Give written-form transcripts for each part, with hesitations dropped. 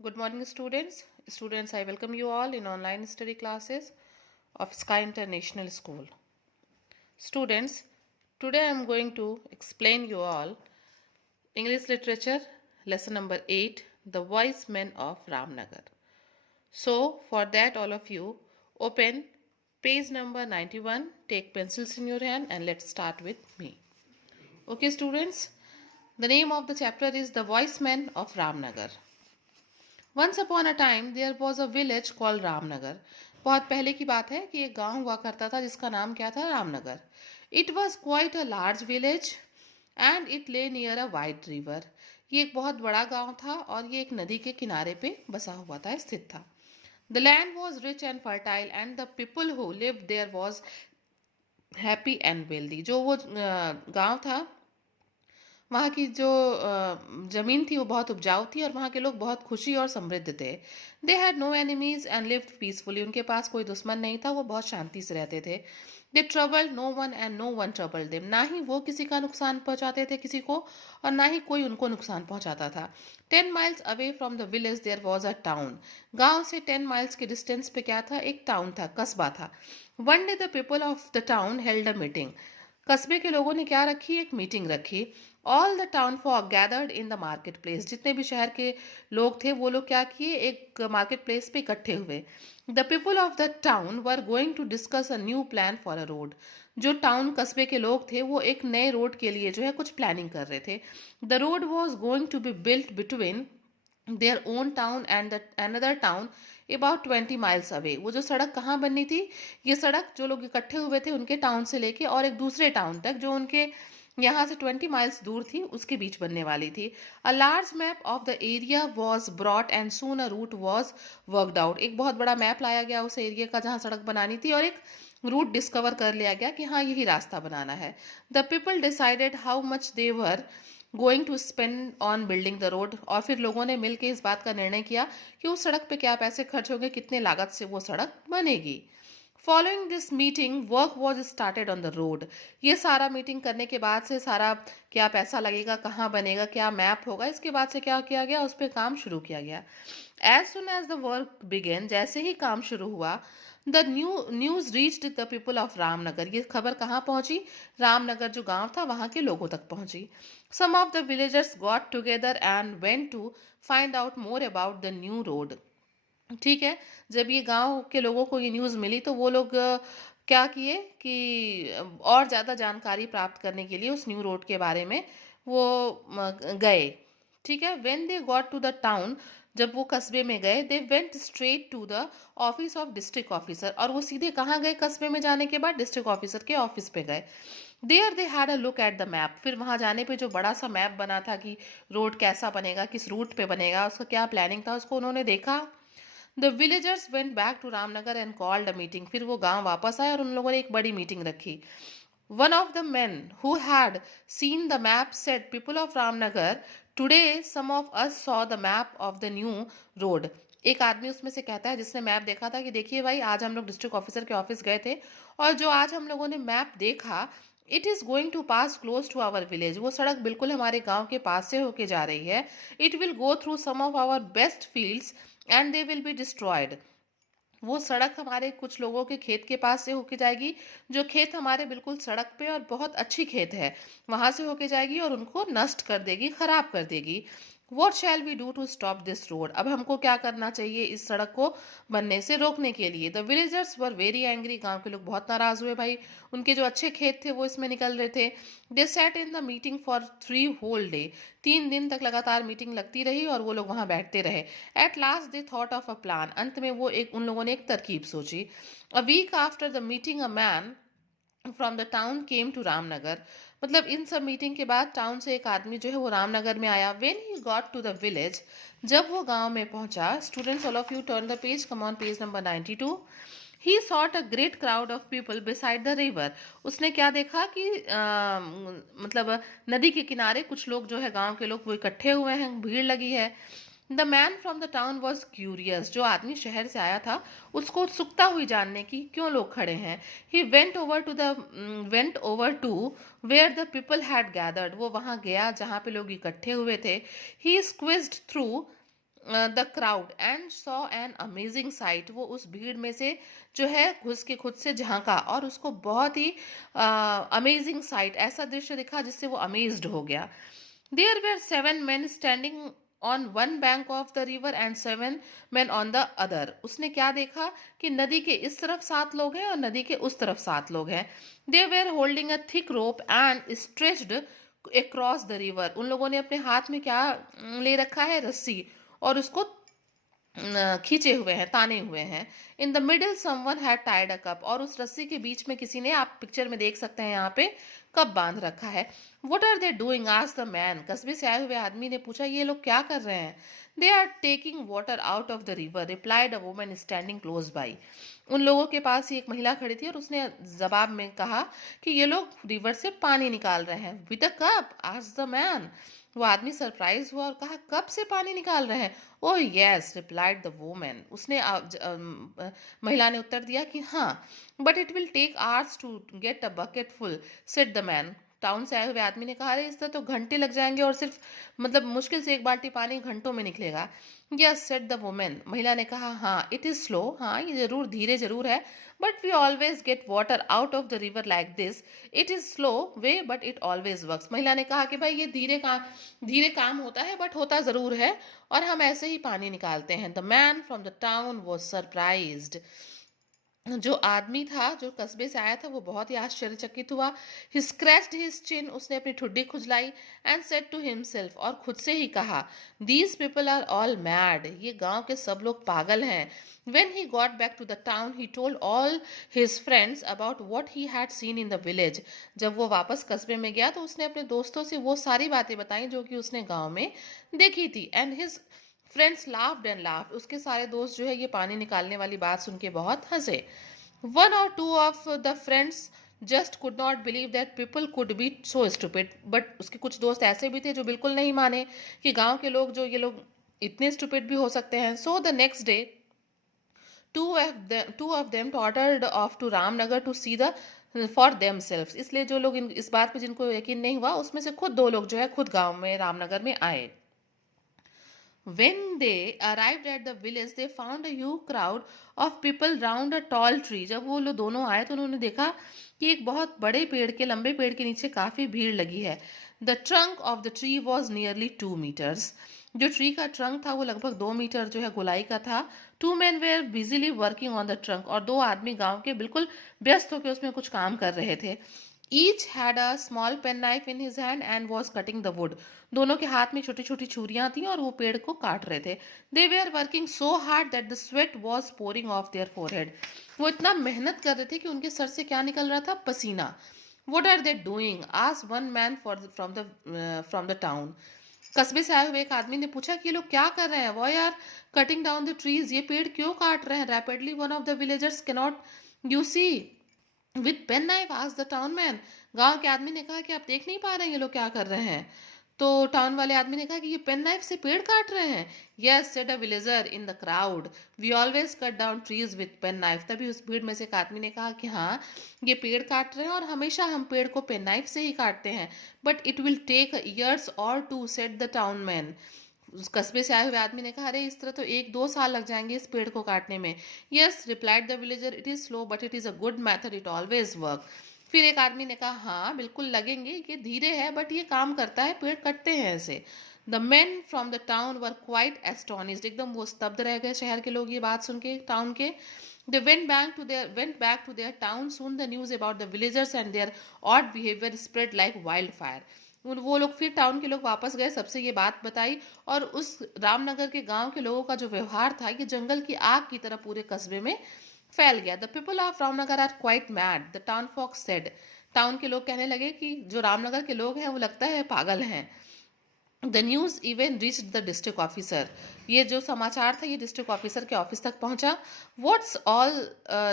Good morning, students. Students, I welcome you all in online study classes of Sky International School. Students, today I am going to explain you all English Literature, lesson number 8, The Wise Men of Ramnagar. So, for that, all of you open page number 91, take pencils in your hand, and let's start with me. Okay, students, the name of the chapter is The Wise Men of Ramnagar. Once upon a time there was a village called Ramnagar. बहुत पहले की बात है कि एक गांव हुआ करता था जिसका नाम क्या था, Ramnagar. It was quite a large village and it ले नियर अ वाइड रिवर. ये एक बहुत बड़ा गांव था और ये एक नदी के किनारे पे बसा हुआ था, स्थित था. The land was rich and fertile and the people who live there was happy and wealthy. जो वो गांव था, वहाँ की जो ज़मीन थी वो बहुत उपजाऊ थी और वहाँ के लोग बहुत खुशी और समृद्ध थे. They had no enemies and lived peacefully. उनके पास कोई दुश्मन नहीं था, वो बहुत शांति से रहते थे. They troubled no one and no one troubled them. ना ही वो किसी का नुकसान पहुंचाते थे किसी को, और ना ही कोई उनको नुकसान पहुंचाता था. 10 miles away from the village there was a town. गाँव से 10 miles के डिस्टेंस पे क्या था, एक टाउन था, कस्बा था. One day the people of the town held a meeting. कस्बे के लोगों ने क्या रखी, एक मीटिंग रखी. All the town for gathered in the market place. जितने भी शहर के लोग थे वो लोग क्या किए, एक मार्केट प्लेस पे इकट्ठे हुए. The people of the town were going to discuss a new plan for a road. जो टाउन कस्बे के लोग थे वो एक नए रोड के लिए जो है कुछ प्लानिंग कर रहे थे. The road was going to be built between their own town and another town about 20 miles away. वो जो सड़क कहाँ बननी थी, ये सड़क जो लोग इकट्ठे हुए थे उनके टाउन से लेके और एक दूसरे टाउन तक जो उनके यहाँ से 20 miles दूर थी, उसके बीच बनने वाली थी. A large map of the area was brought and soon a route was worked out. एक बहुत बड़ा मैप लाया गया उस एरिया का जहाँ सड़क बनानी थी और एक रूट डिस्कवर कर लिया गया कि हाँ यही रास्ता बनाना है. The people decided how much they were going to spend on building the road. और फिर लोगों ने मिलकर इस बात का निर्णय किया कि उस सड़क पे क्या पैसे खर्च होंगे, कितने लागत से वो सड़क बनेगी. Following this meeting work was started on the road. ये सारा मीटिंग करने के बाद से सारा क्या पैसा लगेगा, कहाँ बनेगा, क्या मैप होगा, इसके बाद से क्या किया गया, उस पर काम शुरू किया गया. As soon as the work began, जैसे ही काम शुरू हुआ, the news reached the people of Ramnagar. ये खबर कहाँ पहुंची, रामनगर जो गांव था वहां के लोगों तक पहुंची. Some of the villagers got together and went to find out more about the new road. ठीक है, जब ये गांव के लोगों को ये न्यूज़ मिली तो वो लोग क्या किए कि और ज़्यादा जानकारी प्राप्त करने के लिए उस न्यू रोड के बारे में वो गए. ठीक है, when they got to the town, जब वो कस्बे में गए, they went straight to the office of district officer. और वो सीधे कहाँ गए, कस्बे में जाने के बाद डिस्ट्रिक्ट ऑफिसर के ऑफिस पे गए. There they had a look at the map. फिर वहां जाने पे जो बड़ा सा मैप बना था कि रोड कैसा बनेगा, किस रूट पे बनेगा, उसका क्या प्लानिंग था, उसको उन्होंने देखा. The villagers went back to Ramnagar and called a meeting. फिर वो गांव वापस आए और उन लोगों ने एक बड़ी मीटिंग रखी. One of the men who had seen the map said, people of Ramnagar, today some of us saw the map of the new road. एक आदमी उसमें से कहता है जिसने मैप देखा था कि देखिए भाई, आज हम लोग डिस्ट्रिक्ट ऑफिसर के ऑफिस गए थे और जो आज हम लोगों ने मैप देखा, it is going to pass close to our village. वो सड़क बिल्कुल हमारे गांव के पास से होके जा रही है. It will go through some of our best fields and they will be destroyed. वो सड़क हमारे कुछ लोगों के खेत के पास से होके जाएगी, जो खेत हमारे बिल्कुल सड़क पे और बहुत अच्छी खेत है, वहां से होके जाएगी और उनको नष्ट कर देगी, खराब कर देगी. What shall we do to stop this road. अब हमको क्या करना चाहिए इस सड़क को बनने से रोकने के लिए. The villagers were very angry. गांव के लोग बहुत नाराज हुए भाई, उनके जो अच्छे खेत थे वो इसमें निकल रहे थे. They sat in the meeting for 3 whole day. 3 दिन तक लगातार मीटिंग लगती रही और वो लोग वहां बैठते रहे. At last they thought of a plan. अंत में वो एक उन लोगों ने एक तरकीब सोची. A week after the meeting a man from the town came to Ramnagar. मतलब इन सब मीटिंग के बाद टाउन से एक आदमी जो है वो रामनगर में आया. When he got to the village, जब वो गांव में पहुंचा, students all of you turn the page, come on page number 92. He saw a great crowd of people beside the river. उसने क्या देखा कि मतलब नदी के किनारे कुछ लोग जो है, गांव के लोग, वो इकट्ठे हुए हैं, भीड़ लगी है. The man from the town was curious. जो आदमी शहर से आया था उसको उत्सुकता हुई जानने की क्यों लोग खड़े हैं. He went over to where the people had gathered. वो वहां गया जहां पे लोग इकट्ठे हुए थे. He squeezed through the crowd and saw an amazing sight. वो उस भीड़ में से जो है घुस के खुद से झांका और उसको बहुत ही अमेजिंग साइट, ऐसा दृश्य दिखा जिससे वो अमेज्ड हो गया। There were 7 men standing on one bank of the river and 7 men on the other. उसने क्या देखा कि नदी के इस तरफ 7 लोग हैं और नदी के उस तरफ 7 लोग हैं। They were holding a thick rope and stretched across the river. उन लोगों ने अपने हाथ में क्या ले रखा है, रस्सी, और उसको खींचे हुए हैं, ताने हुए हैं। In the middle someone had Tide a cup. और उस रस्सी के बीच में किसी ने, आप पिक्चर में देख सकते हैं यहाँ पे, कप बांध रखा है। What are they doing, asked the man. कस्बे से आए हुए आदमी ने पूछा, ये लोग क्या कर रहे हैं? They are taking water out of the river, replied a woman standing close by. उन लोगों के पास ही एक महिला खड़ी थी और उसने जवाब में कहा कि ये लोग रिवर से पानी निकाल रहे हैं। With a cup, asked the man. वो आदमी सरप्राइज हुआ और कहा, कब से पानी निकाल रहे हैं? Oh yes, replied the woman. उसने महिला ने उत्तर दिया कि हाँ, but it will take hours to get a bucket full, said the man. Town से आए हुए आदमी ने कहा, अरे इस तरह तो घंटे लग जाएंगे और सिर्फ मतलब मुश्किल से एक बाल्टी पानी घंटों में निकलेगा। Yes, said the women. महिला ने कहा, हाँ इट इज स्लो, हाँ ये जरूर धीरे जरूर है, but we always get water out of the river like this. It is slow way but it always works. महिला ने कहा कि भाई ये धीरे काम होता है बट होता जरूर है, और हम ऐसे ही पानी निकालते हैं। The man from the town was surprised. जो आदमी था जो कस्बे से आया था वो बहुत ही आश्चर्यचकित हुआ। He scratched his chin. उसने अपनी ठुड्डी खुजलाई एंड सेड टू हिमसेल्फ। और खुद से ही कहा, these people are all mad. ये गांव के सब लोग पागल हैं। When he got back to the town, he told all his friends about what he had seen in the village. जब वो वापस कस्बे में गया तो उसने अपने दोस्तों से वो सारी बातें बताई जो कि उसने गांव में देखी थी। And his friends laughed and laughed. उसके सारे दोस्त जो है ये पानी निकालने वाली बात सुन के बहुत हंसे। वन और two of the friends just could not believe that people could be so stupid. But उसके कुछ दोस्त ऐसे भी थे जो बिल्कुल नहीं माने कि गांव के लोग, जो ये लोग इतने स्टूपिड भी हो सकते हैं। So the next day two of them ordered off to Ramnagar to see the for themselves। इसलिए जो लोग इस बात पे जिनको यकीन नहीं हुआ उसमें से खुद 2 लोग जो है खुद गांव में रामनगर में आए। When they arrived at the village, they found a huge crowd of people round a tall tree. जब वो लोग दोनों आए तो उन्होंने देखा कि एक बहुत बड़े पेड़ के, लंबे पेड़ के नीचे काफी भीड़ लगी है। The trunk of the tree was nearly 2 meters. जो ट्री का ट्रंक था वो लगभग 2 मीटर जो है गोलाई का था। 2 men were busily working on the trunk। और 2 आदमी गांव के बिल्कुल व्यस्त होकर उसमें कुछ काम कर रहे थे। Each had a small penknife in his hand and was cutting the wood। दोनों के हाथ में छोटी छोटी छुरियां थी और वो पेड़ को काट रहे थे। They were working so hard that the sweat was pouring off their forehead। वो इतना मेहनत कर रहे थे कि उनके सर से क्या निकल रहा था, पसीना। What are they doing? asked one man from the town। कस्बे से आए हुए एक आदमी ने पूछा कि ये लोग क्या कर रहे हैं? Why are cutting down the trees? ये पेड़ क्यों काट रहे हैं? Rapidly one of the villagers, cannot you see with penknife? आज द टाउन मैन। गांव के आदमी ने कहा कि आप देख नहीं पा रहे हैं ये लोग क्या कर रहे हैं? तो टाउन वाले आदमी ने कहा कि ये पेन नाइफ से पेड़ काट रहे हैं। Yes, said a villager in the crowd, we always cut down trees with penknife. तभी उस भीड़ में से एक आदमी ने कहा कि हाँ, ये पेड़ काट रहे हैं और हमेशा हम पेड़ को पेन नाइफ से ही काटते हैं। But it will take years or two, said the town man. उस कस्बे से आए हुए आदमी ने कहा, अरे इस तरह तो 1-2 साल लग जाएंगे इस पेड़ को काटने में। Yes, replied the villager, it is slow but it is a good method, it always work. फिर एक आदमी ने कहा, हाँ बिल्कुल लगेंगे, ये धीरे है बट ये काम करता है, पेड़ कटते हैं ऐसे। The main from the town were quite astonished. एकदम वो स्तब्ध रह गए शहर के लोग ये बात सुन के, टाउन के। They went back to their town. Soon the news about the villagers and their odd behavior spread like wildfire। वो लोग फिर टाउन के लोग वापस गए, सबसे ये बात बताई, और उस रामनगर के गांव के लोगों का जो व्यवहार था ये जंगल की आग की तरह पूरे कस्बे में फैल गया। The people of Ramnagar are quite mad, the town folks said. Town के लोग कहने लगे कि जो रामनगर के लोग हैं वो लगता है पागल हैं। The news even reach the district officer. ये जो समाचार था ये डिस्ट्रिक्ट ऑफिसर के ऑफिस तक पहुंचा। What's all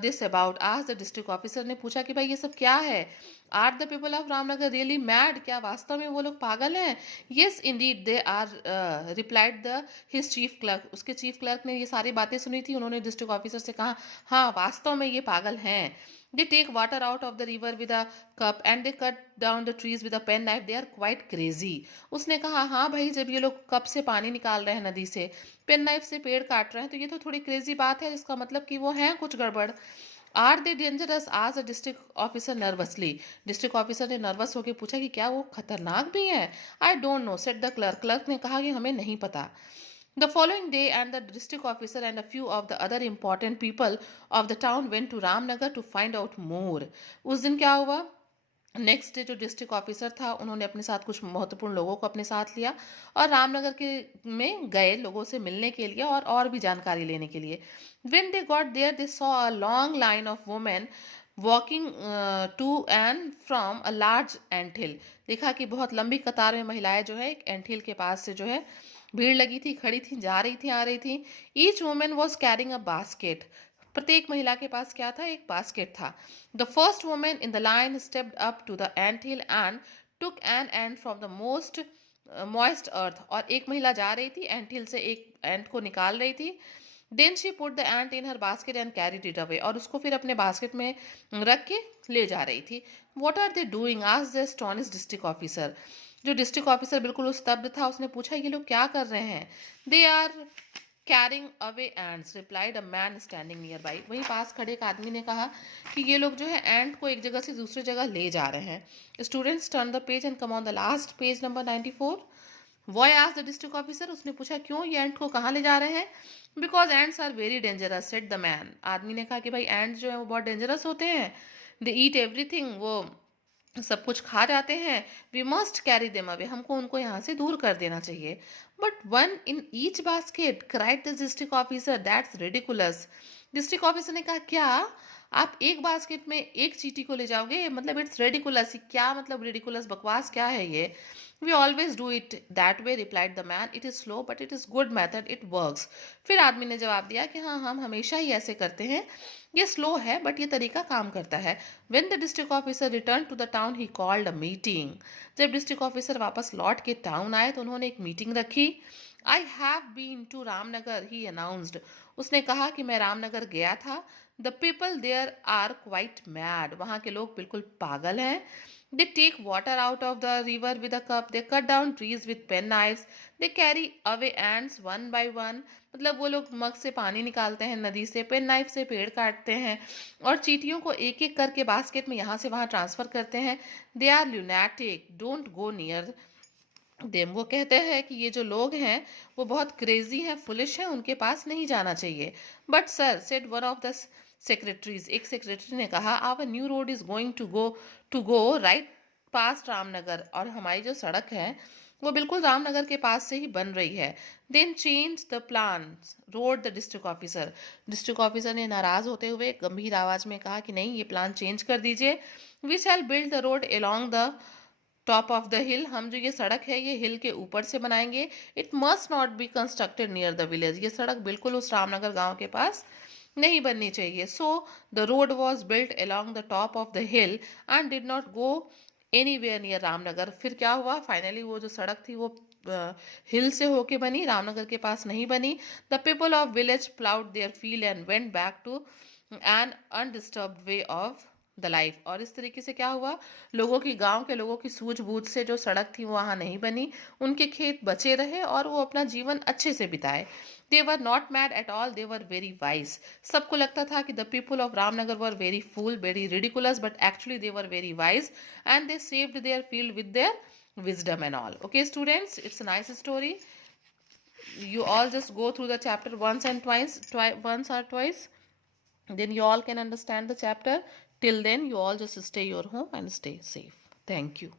this about? आज द डिस्ट्रिक्ट ऑफिसर ने पूछा कि भाई ये सब क्या है? Are the people of Ramnagar really mad? क्या वास्तव में वो लोग पागल हैं? Yes indeed they are, replied the his chief clerk. उसके चीफ क्लर्क ने ये सारी बातें सुनी थी, उन्होंने डिस्ट्रिक्ट ऑफिसर से कहा, हाँ वास्तव में ये पागल हैं। They take water out of the river with a cup and they cut down the trees with a pen knife. They are quite crazy। उसने कहा, हाँ भाई, जब ये लोग कप से पानी निकाल रहे हैं नदी से पेन नाइफ से पेड़ काट रहे हैं, तो ये तो थोड़ी क्रेजी बात है, जिसका मतलब कि वो हैं कुछ गड़बड़। आर दे डेंजरस, आज a district officer nervously. District officer ने नर्वस होकर पूछा कि क्या वो खतरनाक भी है? I don't know, said the clerk. Clerk ने कहा कि हमें नहीं पता। The following day, and the district officer and a few of the other important people of the town went to Ramnagar to find out more. उस दिन क्या हुआ? नेक्स्ट डे जो डिस्ट्रिक्ट ऑफिसर था, उन्होंने अपने साथ कुछ महत्वपूर्ण लोगों को अपने साथ लिया और रामनगर के में गए लोगों से मिलने के लिए और भी जानकारी लेने के लिए। When they got there, they saw a long line of women walking to and from a large ant hill. देखा कि बहुत लंबी कतार में महिलाएं जो है एक एंट हिल के पास से जो है भीड़ लगी थी, खड़ी थी, जा रही थी, आ रही थी। Each women was carrying a basket. प्रत्येक महिला के पास क्या था? एक बास्केट था। The first women in the line stepped up to the ant hill and took an ant from the most moist earth. और एक महिला जा रही थी, एंट हिल से एक एंट को निकाल रही थी। Then she put the ant in her basket and carried it away. और उसको फिर अपने बास्केट में रख के ले जा रही थी। What are they doing? Asked the astonished district officer. जो डिस्ट्रिक्ट ऑफिसर बिल्कुल स्तब्ध था, उसने पूछा ये लोग क्या कर रहे हैं? They are carrying away ants, replied a man standing nearby. वहीं पास खड़े एक आदमी ने कहा कि ये लोग जो है एंट को एक जगह से दूसरी जगह ले जा रहे हैं। Students turn the page and come on the last page number 94। Why asked the district officer, उसने पूछा क्यों ये एंट को कहाँ ले जा रहे हैं? Because ants are very dangerous, said the man. आदमी ने कहा कि भाई एंट्स जो है वो बहुत डेंजरस होते हैं। दे ईट एवरीथिंग, वो सब कुछ खा जाते हैं। We must carry them away, हमको उनको यहाँ से दूर कर देना चाहिए। But one in each basket, cried the district officer, that's ridiculous. District officer ने कहा क्या आप एक बास्केट में एक चींटी को ले जाओगे? मतलब इट्स रेडिकुलस। क्या मतलब रेडिकुलस, बकवास क्या है ये? We always do it that way, replied the man. It is slow but it is good method, it works. फिर आदमी ने जवाब दिया कि हाँ, हम हमेशा ही ऐसे करते हैं, ये स्लो है बट ये तरीका काम करता है। When the district officer returned to the town, he called a meeting. जब डिस्ट्रिक्ट ऑफिसर वापस लौट के टाउन आए तो उन्होंने एक मीटिंग रखी। I have been to Ramnagar, he announced. उसने कहा कि मैं रामनगर गया था। The people there are quite mad. वहाँ के लोग बिल्कुल पागल हैं। They take water out of the river with a cup. They cut down trees with pen knives. They carry away ants one by one. मतलब वो लोग मग से पानी निकालते हैं नदी से, पेन नाइफ से पेड़ काटते हैं और चींटियों को एक एक करके बास्केट में यहाँ से वहाँ ट्रांसफर करते हैं। They are lunatic, don't go near them. वो कहते हैं कि ये जो लोग हैं वो बहुत क्रेजी हैं, फुलिश हैं, उनके पास नहीं जाना चाहिए। But sir, said one of the secretaries, एक सेक्रेटरी ने कहा, our new road is going to go right past Ramnagar. और हमारी जो सड़क है वो बिल्कुल रामनगर के पास से ही बन रही है। Then change the plan, roared the district officer. District officer ने नाराज होते हुए गंभीर आवाज में कहा कि नहीं, ये प्लान चेंज कर दीजिए। We shall build the road along the top of the hill. हम जो ये सड़क है ये हिल के ऊपर से बनाएंगे। It must not be constructed near the village. ये सड़क बिल्कुल उस रामनगर गांव के पास नहीं बननी चाहिए। So the road was built along the top of the hill and did not go anywhere near Ramnagar. फिर क्या हुआ? फाइनली वो जो सड़क थी वो हिल से होके बनी, रामनगर के पास नहीं बनी। The people of village ploughed their field and went back to an undisturbed way of the life. और इस तरीके से क्या हुआ? लोगों की, गांव के लोगों की सूझबूझ से जो सड़क थी वो वहाँ नहीं बनी, उनके खेत बचे रहे और वो अपना जीवन अच्छे से बिताए। They were not mad at all, they were very wise. सबको लगता था कि the people of Ramnagar were very fool, very ridiculous, but actually they were very wise and they saved their field with their wisdom and all. Okay students, it's a nice story. You all just go through the chapter once and once or twice, then you all can understand the chapter. Till then you all just stay your home and stay safe. Thank you.